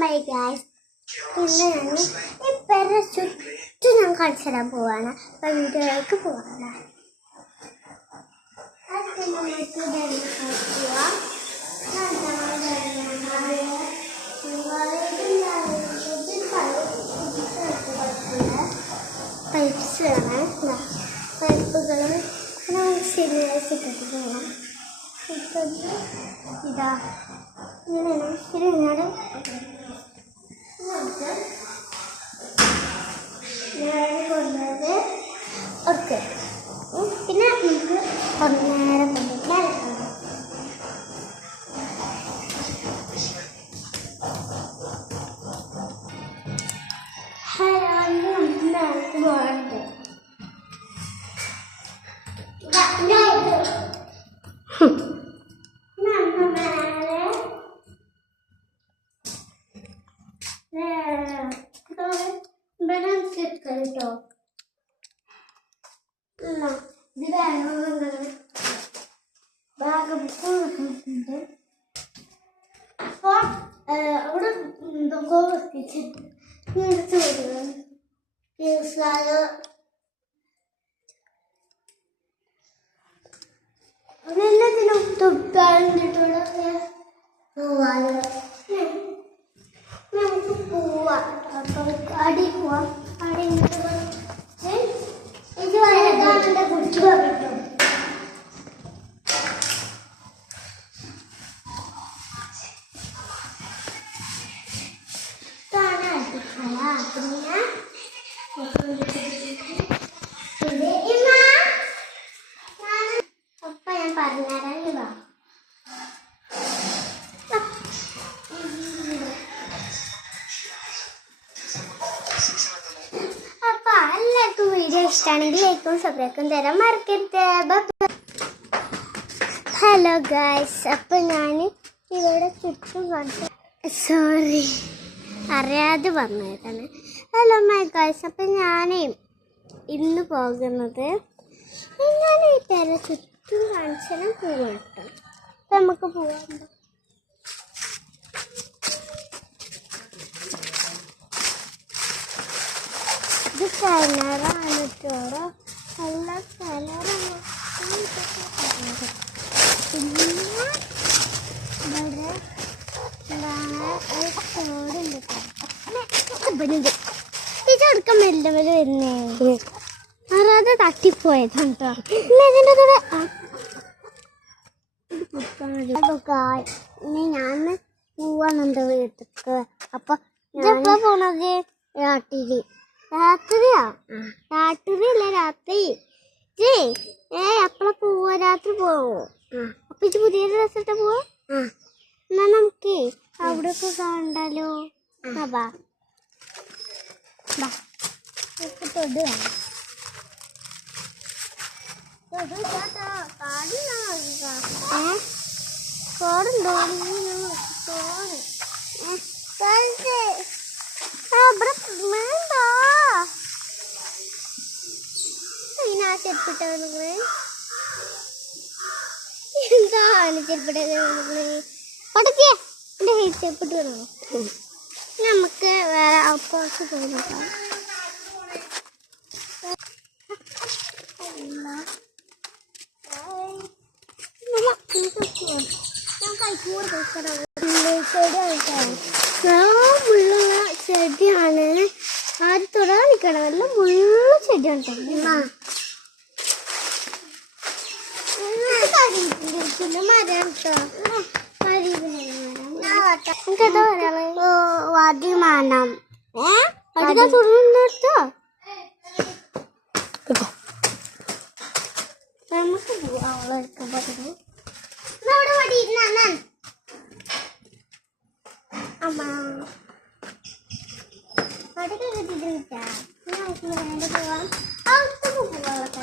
My guys, ഇന്ന് ഞാൻ ഈ പെര ചുറ്റും ഞാൻ കാണിച്ചു തരാൻ പോവാണ്. അപ്പം വീഡിയോയിലേക്ക് പോവാണ്. പൈപ്സ് ആണ്, പൈപ്പുകൾ ശരിയാക്കിട്ടിട്ട് പോകണം. ഇതാ ഇങ്ങനെയാണ് ശരിയാണ്. കൊണ്ടുവന്നത് ഓക്കെ. പിന്നെ നമുക്ക് നേരം കൊണ്ടുവരാം. പോകണ്ട് കേട്ടോ. ഇത് വേണമെന്നുണ്ട് ബാഗ് ബുക്കുണ്ട്. അപ്പോൾ അവിടെ എന്തൊക്കെ വെച്ചിട്ട് എടുത്ത് വരുന്നത് എല്ലാത്തിനും തൊട്ടാണ്ടിട്ടൂടെ പോവാറ്. നമുക്ക് പോവാം. അപ്പം അടി പോവാം. അടി ഇത് വരതാണ് എൻ്റെ കുട്ടി പറഞ്ഞിട്ടോ. അപ്പൊ ഞാൻ പറഞ്ഞുതരാൻ വാ. അപ്പൊ എല്ലാവർക്കും വീഡിയോ ഇഷ്ടമാണെങ്കിൽ ലൈക്കും സബ്സ്ക്രൈബും തരാൻ മറക്കരുത്. ഹലോ ഗായ്സ്, അപ്പൊ ഞാൻ ഇവിടെ ചുറ്റും കാണിച്ചു. സോറി, അറിയാതെ പറഞ്ഞതാണ്. ഹലോ മൈ ഗായ്സ്, അപ്പം ഞാൻ ഇന്ന് പോകുന്നത് ഞാൻ ഈ തെര ചുറ്റും കാണിച്ചാലും പോവാം കേട്ടോ. അപ്പം നമുക്ക് പോവാം. ഇത് കിണറാണ് കേട്ടോ. നല്ല കിണറാണ്. പിന്നെ ഇവിടെ ചോടുണ്ട് കേട്ടോ. ഇതെടുക്കാൻ മെല്ലെ മെല്ലെ വരുന്നേ. അത് തട്ടിപ്പോയതാണ് കേട്ടോ. ഇതിൻ്റെ കൂടെ ഇനി ഞാൻ പോവാന്നുണ്ട് വീട്ടിലേക്ക്. അപ്പൊ ഇതെപ്പോഴാ പോണത്? രാത്രിയാ? രാത്രിയല്ല, രാത്രി. എപ്പോഴാ പോവാ? രാത്രി പോവോ? അപ്പൊ ഇത് പുതിയ ഡ്രസ്സിട്ട് പോവാ? എന്നാ നമുക്ക് അവിടെ ഒക്കെ കാണണ്ടല്ലോ. ബാ തൊടു വേണം. കോടുണ്ടോ? പിന്നെ ആ ചെരുപ്പിട്ടോ നിങ്ങള്? എന്താണ് ചെരുപ്പിട്ടത്? ഒടക്കിയ എൻ്റെ ചെരുപ്പിട്ട് വേണോ? നമുക്ക് വേറെ ഔട്ട്പോസ്റ്റ് പോയി നോക്കാം. മുള്ളുള്ള ചെടിയാണ്. ആരും തൊടാൻ നിൽക്കണം. നല്ല മുള്ളുള്ള ചെടിയാണ്. മരം കേട്ടോ. എനിക്കെന്താ പറയാ? വടിമാനം അധികം തുറന്നെടുത്തോ. നമുക്ക് അവളൊക്കെ പറഞ്ഞു അവിടെ വടി ഇരുന്നാ അമ്മ വടിയൊക്കെ കിട്ടിയിട്ടാ. നമുക്ക് വേണ്ട പോവാം. അവിടുത്തെ പോവാളൊക്കെ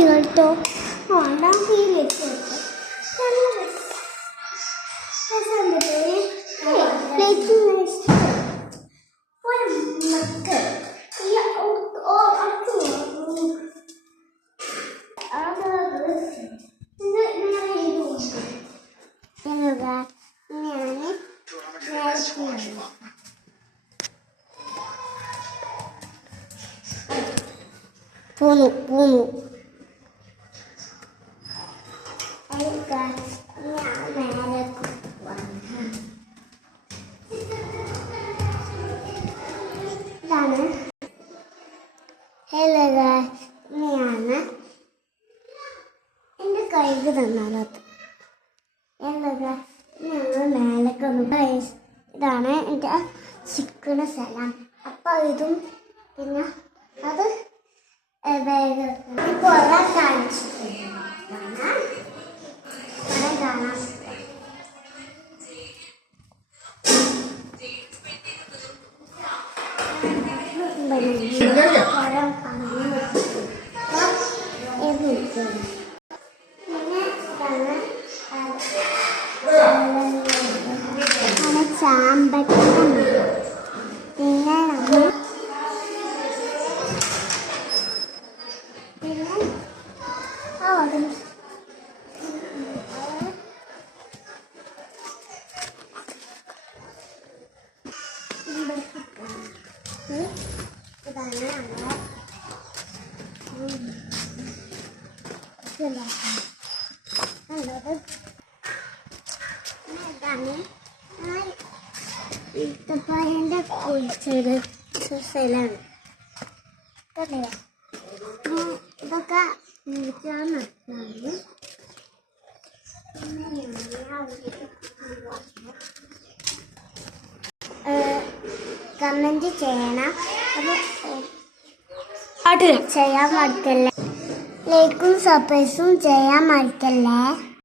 ലൈറ്റ് കേട്ടോ. നമുക്ക് ഈ ലൈറ്റ് ലൈറ്റ് പോന്നു ഇതാണ്. ഹലോ ഗായ്സ്, ഇങ്ങനെയാണ് എൻ്റെ കൈക്ക് തന്നാലത്. ഹലോ ഗായ്സ്, ഞങ്ങൾ മേലേക്ക് ഒന്ന് ഗൈസ്, ഇതാണ് എൻ്റെ ചിക്കണ സ്ഥലം. അപ്പം ഇതും പിന്നെ അത് ഇപ്പോൾ ഒരാൾ കാണിച്ചിട്ടുണ്ട് കാണാം. ചാമ്പക്ക പിന്നെ ഇതാണ് ഈത്തപ്പഴൻ്റെ കുഴിച്ചത് സ്ഥലമാണ്. ഇതൊക്കെ നിർത്താൻ നടത്താണ്. കമൻറ്റ് ചെയ്യണം. അത് ചെയ്യാൻ മറക്കല്ലേ. ലൈക്കും സബ്സ്ക്രൈബും ചെയ്യാൻ മറക്കല്ലേ.